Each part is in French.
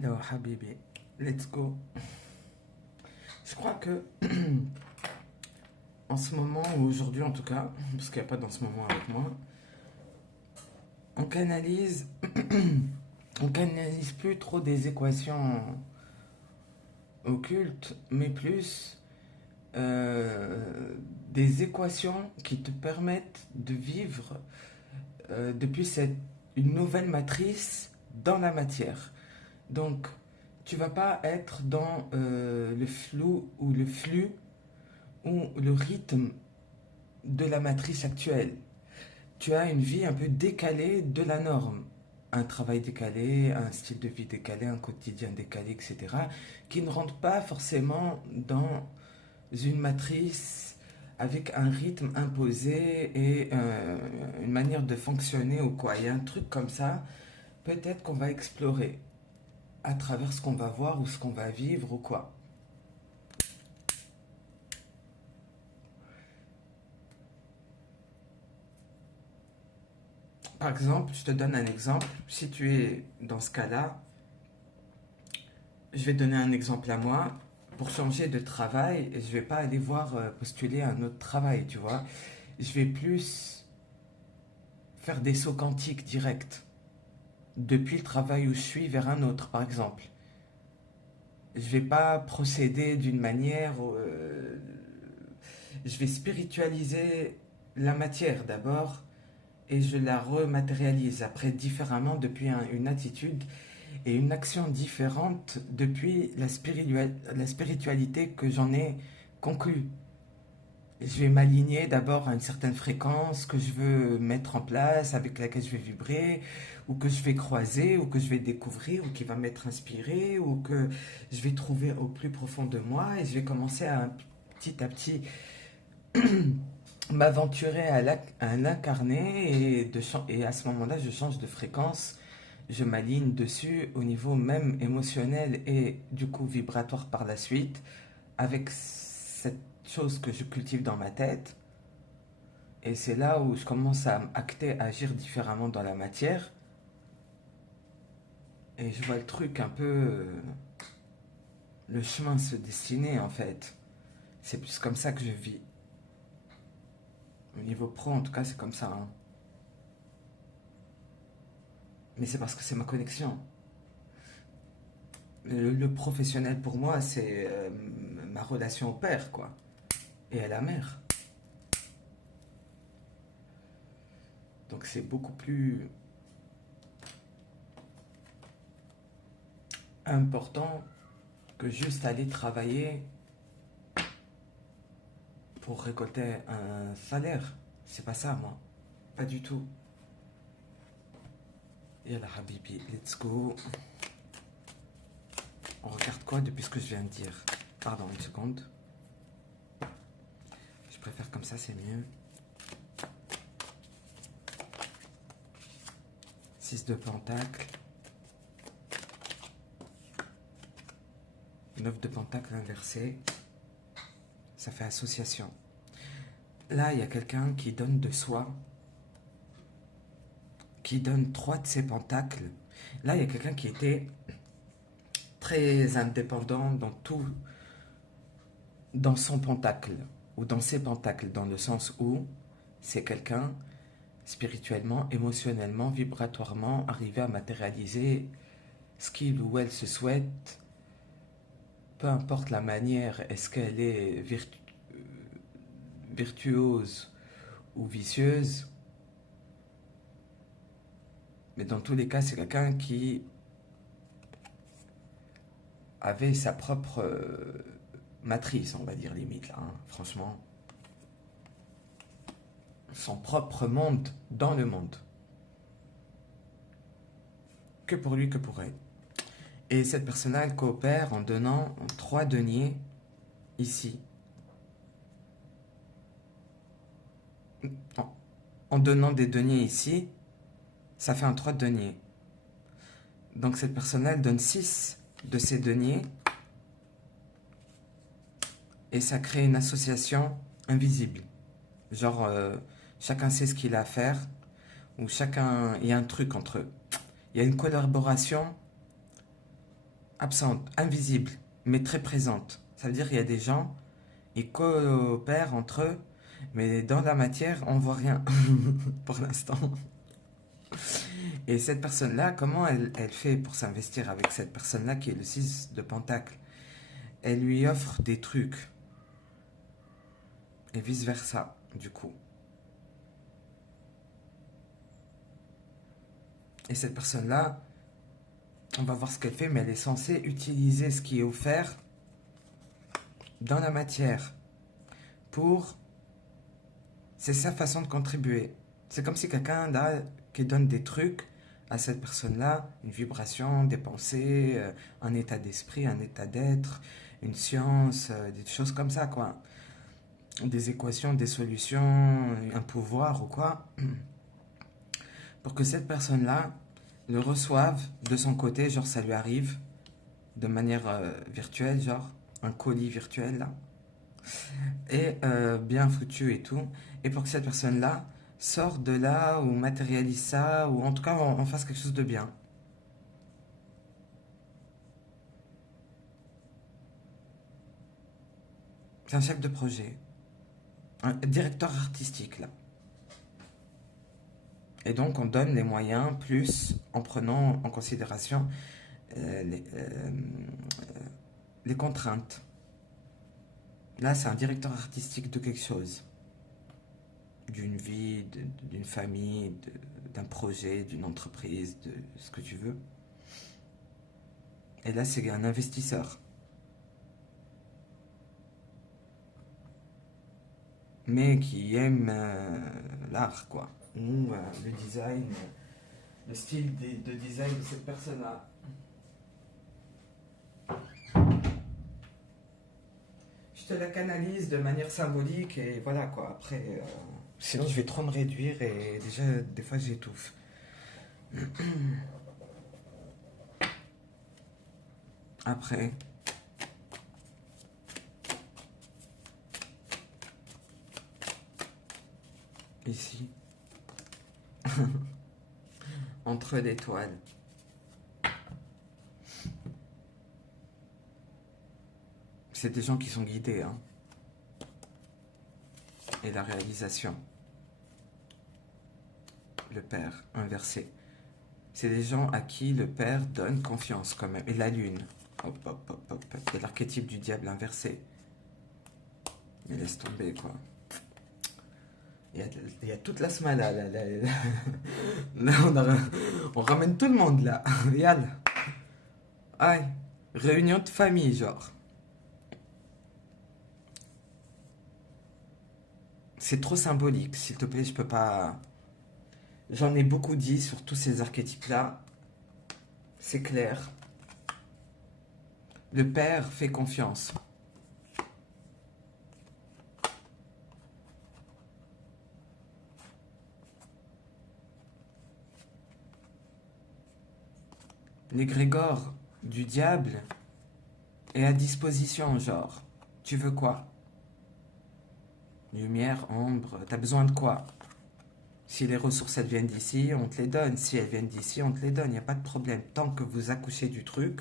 Hello, Habibi. Let's go. Je crois que en ce moment, ou aujourd'hui en tout cas, parce qu'il n'y a pas dans ce moment avec moi, on canalise, on canalise plus trop des équations occultes, mais plus des équations qui te permettent de vivre depuis une nouvelle matrice dans la matière. Donc, tu vas pas être dans le flou ou le flux ou le rythme de la matrice actuelle. Tu as une vie un peu décalée de la norme. Un travail décalé, un style de vie décalé, un quotidien décalé, etc. qui ne rentre pas forcément dans une matrice avec un rythme imposé et une manière de fonctionner ou quoi. Il y a un truc comme ça, peut-être qu'on va explorer à travers ce qu'on va voir ou ce qu'on va vivre ou quoi. Par exemple, je te donne un exemple. Si tu es dans ce cas-là, je vais donner un exemple à moi. Pour changer de travail, je vais pas aller voir postuler un autre travail, tu vois. Je vais plus faire des sauts quantiques directs depuis le travail où je suis vers un autre, par exemple. Je vais pas procéder d'une manière. Je vais spiritualiser la matière d'abord et je la rematérialise après différemment depuis une attitude et une action différente depuis la spiritualité que j'en ai conclue. Je vais m'aligner d'abord à une certaine fréquence que je veux mettre en place, avec laquelle je vais vibrer, ou que je vais croiser, ou que je vais découvrir, ou qui va m'être inspiré, ou que je vais trouver au plus profond de moi, et je vais commencer à petit m'aventurer à l'incarner, et à ce moment-là, je change de fréquence, je m'aligne dessus au niveau même émotionnel et du coup vibratoire par la suite, avec cette chose que je cultive dans ma tête. Et c'est là où je commence à acter, à agir différemment dans la matière. Et je vois le truc un peu, le chemin se dessiner en fait. C'est plus comme ça que je vis. Au niveau pro, en tout cas, c'est comme ça, hein. Mais c'est parce que c'est ma connexion. Le professionnel pour moi, c'est ma relation au père, quoi. Et à la mère. Donc c'est beaucoup plus important que juste aller travailler pour récolter un salaire. C'est pas ça, moi. Pas du tout. Yalla Habibi, let's go. On regarde quoi depuis ce que je viens de dire? Pardon, une seconde. Je préfère comme ça, c'est mieux. 6 de pentacle. 9 de pentacle inversé. Ça fait association. Là, il y a quelqu'un qui donne de soi, qui donne 3 de ses pentacles. Là, il y a quelqu'un qui était très indépendant dans tout, dans son pentacle, ou dans ses pentacles, dans le sens où c'est quelqu'un spirituellement, émotionnellement, vibratoirement, arrivé à matérialiser ce qu'il ou elle se souhaite, peu importe la manière, est-ce qu'elle est virtuose ou vicieuse, mais dans tous les cas, c'est quelqu'un qui avait sa propre matrice, on va dire limite, là, hein, franchement. Son propre monde dans le monde. Que pour lui, que pour elle. Et cette personne-là, elle coopère en donnant 3 deniers ici. En donnant des deniers ici, ça fait un 3 de deniers. Donc cette personne-là, elle donne 6 de ces deniers. Et ça crée une association invisible. Genre, chacun sait ce qu'il a à faire. Ou chacun, il y a un truc entre eux. Il y a une collaboration absente, invisible, mais très présente. Ça veut dire qu'il y a des gens, ils coopèrent entre eux, mais dans la matière, on voit rien pour l'instant. Et cette personne-là, comment elle fait pour s'investir avec cette personne-là qui est le 6 de Pentacle? Elle lui offre des trucs, et vice-versa, du coup. Et cette personne-là, on va voir ce qu'elle fait, mais elle est censée utiliser ce qui est offert dans la matière pour... C'est sa façon de contribuer. C'est comme si quelqu'un là, qui donne des trucs à cette personne-là, une vibration, des pensées, un état d'esprit, un état d'être, une science, des choses comme ça, quoi. Des équations, des solutions, un pouvoir ou quoi. Pour que cette personne-là le reçoive de son côté, genre ça lui arrive de manière virtuelle, genre un colis virtuel là, et bien foutu et tout, et pour que cette personne-là sorte de là ou matérialise ça, ou en tout cas on fasse quelque chose de bien. C'est un chef de projet, un directeur artistique là. Et donc on donne les moyens plus en prenant en considération euh, les, euh, les contraintes. Là c'est un directeur artistique de quelque chose. D'une vie, d'une famille, d'un projet, d'une entreprise, de ce que tu veux. Et là, c'est un investisseur, mais qui aime l'art, quoi. Ou le design, le style de design de cette personne-là. Je te la canalise de manière symbolique et voilà, quoi. Après, sinon, je vais trop me réduire et déjà, des fois, j'étouffe. Après, ici, entre les toiles. C'est des gens qui sont guidés, hein. Et la réalisation, le père inversé. C'est des gens à qui le père donne confiance quand même. Et la lune. Hop, hop, hop, hop, hop. Et l'archétype du diable inversé. Mais laisse tomber, quoi. Il y a toute la semaine là. Là, on ramène tout le monde là. Yal. Aïe. Réunion de famille, genre. C'est trop symbolique, s'il te plaît, je peux pas. J'en ai beaucoup dit sur tous ces archétypes-là. C'est clair. Le père fait confiance. L'égrégore du diable est à disposition, genre. Tu veux quoi? Lumière, ombre, t'as besoin de quoi? Si les ressources elles viennent d'ici, on te les donne. Si elles viennent d'ici, on te les donne. Il n'y a pas de problème. Tant que vous accouchez du truc,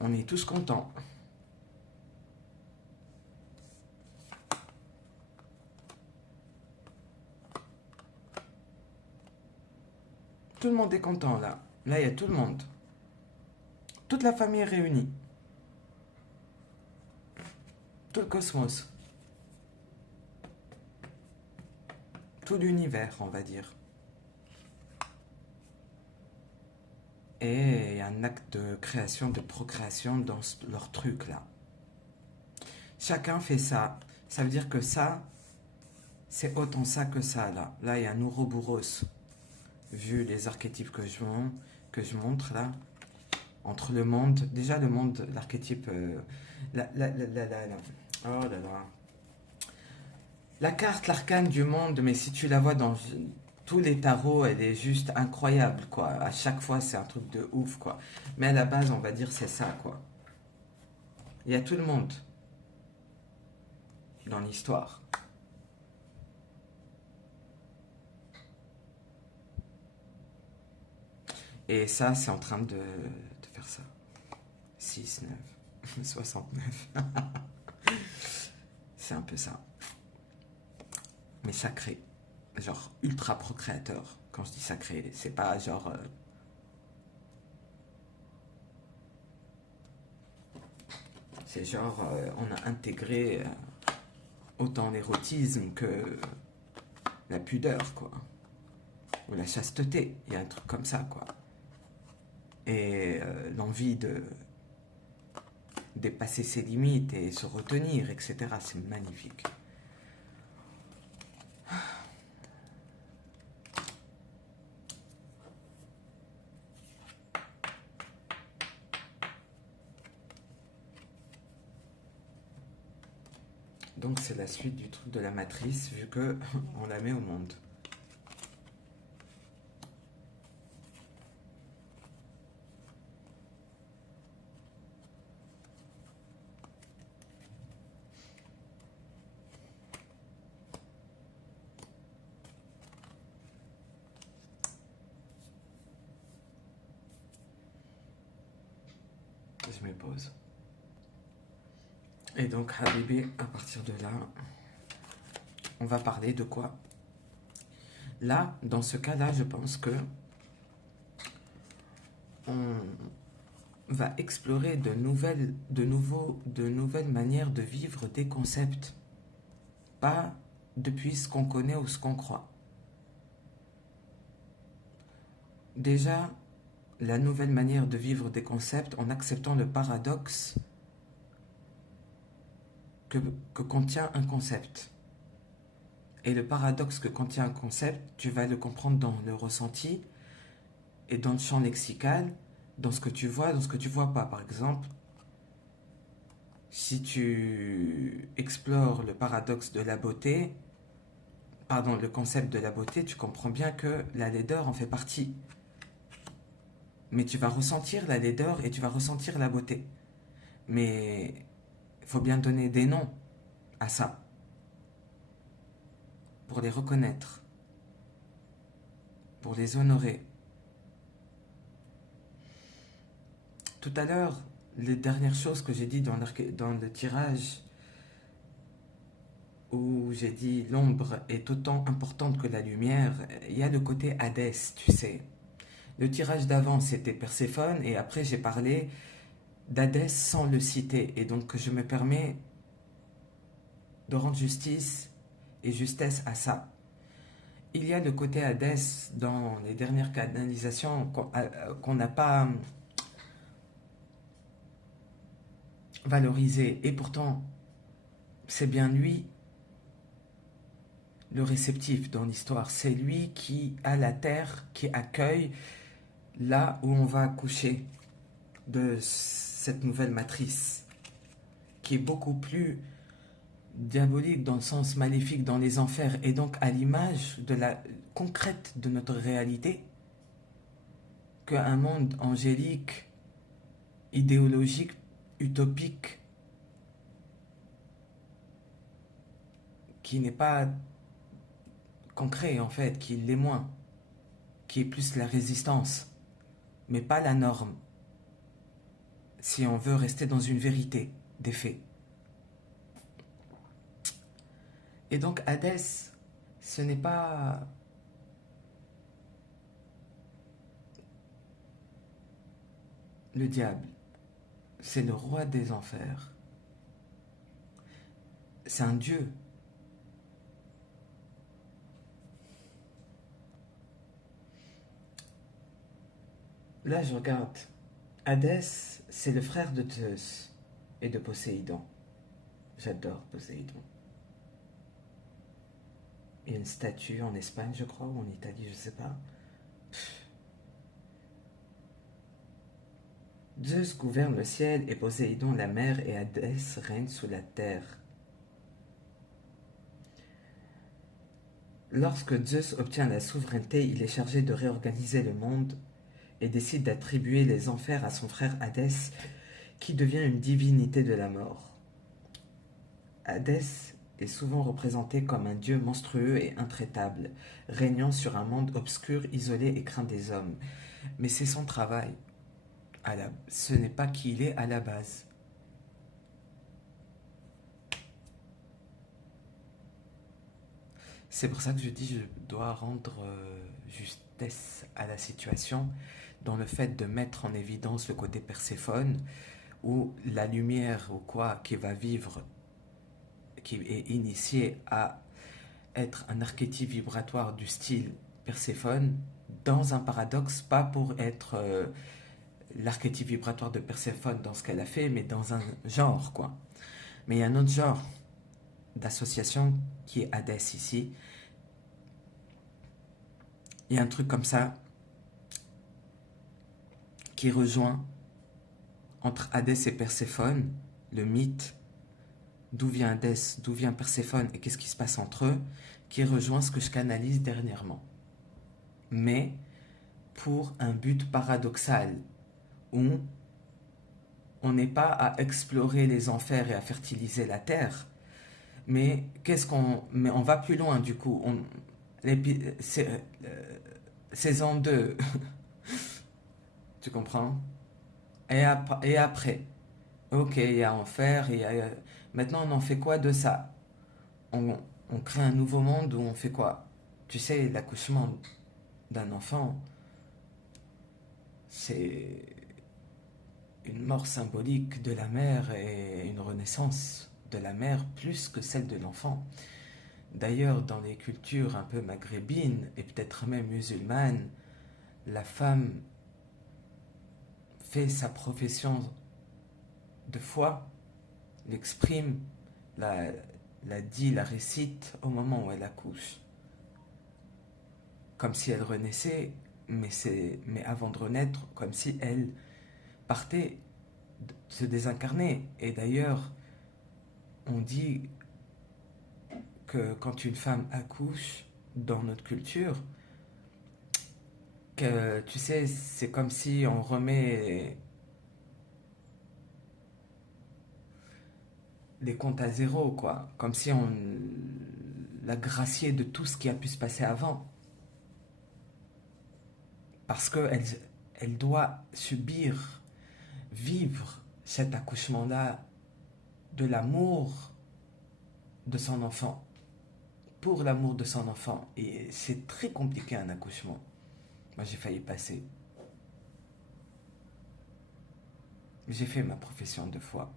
on est tous contents. Tout le monde est content là. Là, il y a tout le monde. Toute la famille est réunie. Tout le cosmos. Tout l'univers, on va dire. Et il y a un acte de création, de procréation dans leur truc là. Chacun fait ça. Ça veut dire que ça, c'est autant ça que ça là. Là, il y a un Ouroboros. Vu les archétypes que je montre là, entre le monde, déjà le monde, l'archétype, oh là là, la carte, l'arcane du monde, mais si tu la vois dans tous les tarots, elle est juste incroyable, quoi. À chaque fois, c'est un truc de ouf, quoi. Mais à la base, on va dire c'est ça, quoi. Il y a tout le monde dans l'histoire. Et ça, c'est en train de faire ça. 6, 9, 69. C'est un peu ça. Mais sacré. Genre ultra procréateur. Quand je dis sacré, c'est pas genre... c'est genre, on a intégré autant l'érotisme que la pudeur, quoi. Ou la chasteté. Il y a un truc comme ça, quoi. Et l'envie de dépasser ses limites et se retenir, etc. C'est magnifique. Donc c'est la suite du truc de la matrice, vu que on la met au monde. Je me pose. Et donc, Habibi, à partir de là, on va parler de quoi? Là, dans ce cas-là, je pense que on va explorer de nouvelles manières de vivre des concepts, pas depuis ce qu'on connaît ou ce qu'on croit. Déjà, la nouvelle manière de vivre des concepts en acceptant le paradoxe que contient un concept. Et le paradoxe que contient un concept, tu vas le comprendre dans le ressenti et dans le champ lexical, dans ce que tu vois, dans ce que tu vois pas. Par exemple, si tu explores le paradoxe de la beauté, pardon, le concept de la beauté, tu comprends bien que la laideur en fait partie. Mais tu vas ressentir la laideur et tu vas ressentir la beauté. Mais il faut bien donner des noms à ça pour les reconnaître, pour les honorer. Tout à l'heure, les dernières choses que j'ai dit dans le tirage, où j'ai dit l'ombre est autant importante que la lumière, il y a le côté Hadès, tu sais. Le tirage d'avant, c'était Perséphone, et après j'ai parlé d'Hadès sans le citer. Et donc je me permets de rendre justice et justesse à ça. Il y a le côté Hadès dans les dernières canalisations qu'on n'a pas valorisé. Et pourtant, c'est bien lui le réceptif dans l'histoire. C'est lui qui a la terre, qui accueille là où on va accoucher de cette nouvelle matrice, qui est beaucoup plus diabolique dans le sens maléfique dans les enfers, et donc à l'image de la concrète de notre réalité, qu'un monde angélique, idéologique, utopique, qui n'est pas concret en fait, qui l'est moins, qui est plus la résistance, mais pas la norme, si on veut rester dans une vérité des faits. Et donc Hadès, ce n'est pas le diable, c'est le roi des enfers. C'est un dieu. Là, je regarde. Hadès, c'est le frère de Zeus et de Poséidon. J'adore Poséidon. Il y a une statue en Espagne, je crois, ou en Italie, je sais pas. Zeus gouverne le ciel et Poséidon la mer, et Hadès règne sous la terre. Lorsque Zeus obtient la souveraineté, il est chargé de réorganiser le monde et décide d'attribuer les enfers à son frère Hadès, qui devient une divinité de la mort. Hadès est souvent représenté comme un dieu monstrueux et intraitable, régnant sur un monde obscur, isolé et craint des hommes. Mais c'est son travail. Ce n'est pas qui il est à la base. C'est pour ça que je dis que je dois rendre justesse à la situation dans le fait de mettre en évidence le côté Perséphone où la lumière ou quoi qui va vivre, qui est initiée à être un archétype vibratoire du style Perséphone dans un paradoxe, pas pour être l'archétype vibratoire de Perséphone dans ce qu'elle a fait, mais dans un genre quoi. Mais il y a un autre genre d'association qui est Hadès ici. Il y a un truc comme ça qui rejoint entre Hadès et Perséphone, le mythe, d'où vient Hadès, d'où vient Perséphone et qu'est-ce qui se passe entre eux, qui rejoint ce que je canalise dernièrement. Mais pour un but paradoxal, où on n'est pas à explorer les enfers et à fertiliser la terre, mais mais on va plus loin du coup. Saison 2, tu comprends? Et après, ok, il y a enfer, maintenant on en fait quoi de ça? on, on crée un nouveau monde où on fait quoi? Tu sais, l'accouchement d'un enfant, c'est une mort symbolique de la mère et une renaissance de la mère plus que celle de l'enfant. D'ailleurs, dans les cultures un peu maghrébines et peut-être même musulmanes, la femme fait sa profession de foi, l'exprime, la, la dit, la récite au moment où elle accouche. Comme si elle renaissait, mais avant de renaître, comme si elle partait se désincarner. Et d'ailleurs, on dit que quand une femme accouche dans notre culture, que tu sais, c'est comme si on remet les comptes à zéro, quoi. Comme si on la graciait de tout ce qui a pu se passer avant. Parce elle doit subir, vivre cet accouchement-là de l'amour de son enfant, pour l'amour de son enfant. Et c'est très compliqué un accouchement. Moi j'ai failli passer. J'ai fait ma profession 2 fois.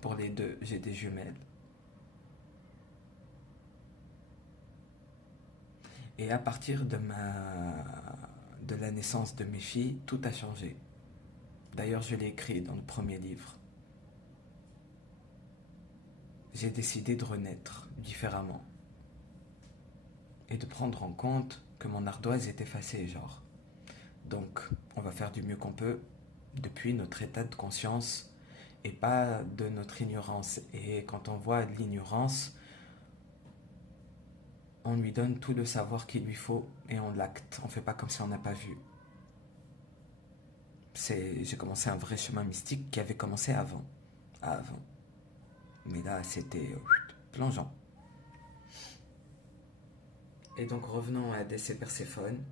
Pour les deux, j'ai des jumelles. Et à partir de la naissance de mes filles, tout a changé. D'ailleurs, je l'ai écrit dans le premier livre. J'ai décidé de renaître différemment. Et de prendre en compte que mon ardoise est effacée, genre. Donc, on va faire du mieux qu'on peut depuis notre état de conscience et pas de notre ignorance. Et quand on voit de l'ignorance, on lui donne tout le savoir qu'il lui faut et on l'acte. On fait pas comme si on n'a pas vu. J'ai commencé un vrai chemin mystique qui avait commencé avant. Avant. Mais là, c'était plongeant. Et donc revenons à Hadès et Perséphone.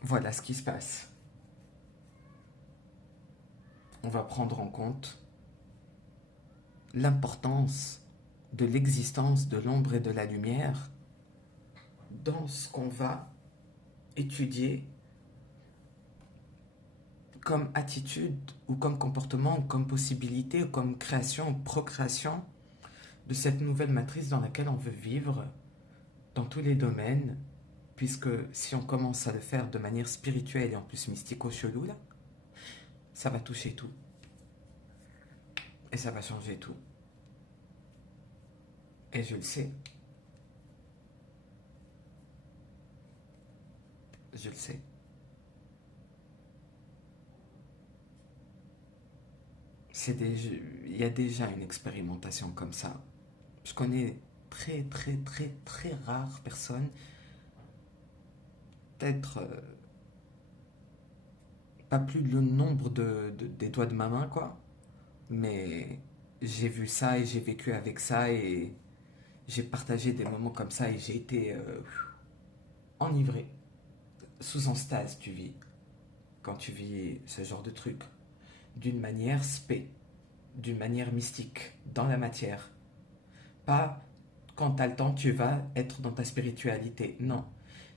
Voilà ce qui se passe. On va prendre en compte l'importance de l'existence de l'ombre et de la lumière dans ce qu'on va étudier comme attitude ou comme comportement ou comme possibilité ou comme création ou procréation de cette nouvelle matrice dans laquelle on veut vivre dans tous les domaines, puisque si on commence à le faire de manière spirituelle et en plus mystico-chelou, là, ça va toucher tout. Et ça va changer tout. Et je le sais. Je le sais. Il y a déjà une expérimentation comme ça. Je connais très très très très rares personnes, peut-être pas plus le nombre des doigts de ma main, quoi, mais j'ai vu ça et j'ai vécu avec ça et j'ai partagé des moments comme ça et j'ai été enivré, sous en stase tu vis, quand tu vis ce genre de truc, d'une manière spé, d'une manière mystique, dans la matière. Pas quand t'as le temps, tu vas être dans ta spiritualité. Non,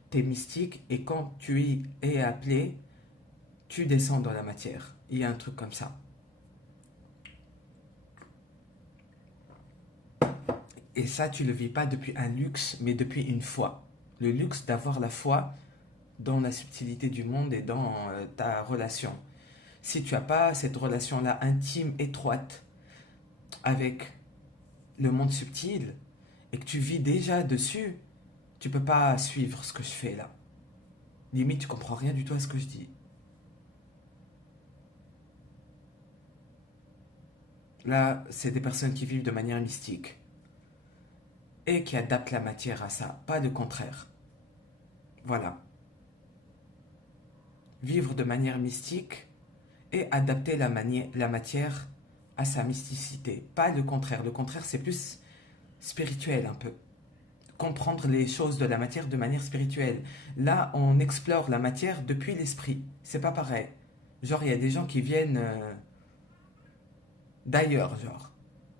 t'es mystique et quand tu y es appelé, tu descends dans la matière. Il y a un truc comme ça. Et ça, tu le vis pas depuis un luxe, mais depuis une foi. Le luxe d'avoir la foi dans la subtilité du monde et dans ta relation. Si tu n'as pas cette relation-là intime, étroite avec le monde subtil et que tu vis déjà dessus, tu peux pas suivre ce que je fais là. Limite, tu comprends rien du tout à ce que je dis. Là, c'est des personnes qui vivent de manière mystique et qui adaptent la matière à ça, pas le contraire. Voilà. Vivre de manière mystique et adapter la matière à sa mysticité, pas le contraire. Le contraire, c'est plus spirituel un peu. Comprendre les choses de la matière de manière spirituelle. Là, on explore la matière depuis l'esprit. C'est pas pareil. Genre, il y a des gens qui viennent d'ailleurs, genre,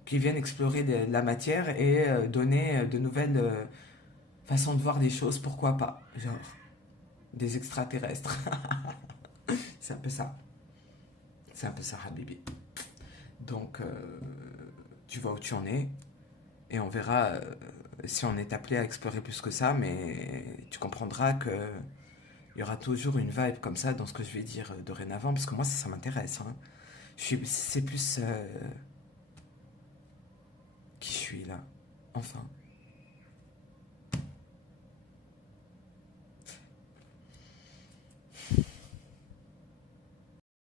qui viennent explorer la matière et donner de nouvelles façons de voir les choses. Pourquoi pas? Genre, des extraterrestres. C'est un peu ça. C'est un peu ça, Habibi. Donc, tu vois où tu en es et on verra si on est appelé à explorer plus que ça, mais tu comprendras que il y aura toujours une vibe comme ça dans ce que je vais dire dorénavant, parce que moi ça m'intéresse. Hein. C'est plus qui je suis là. Enfin.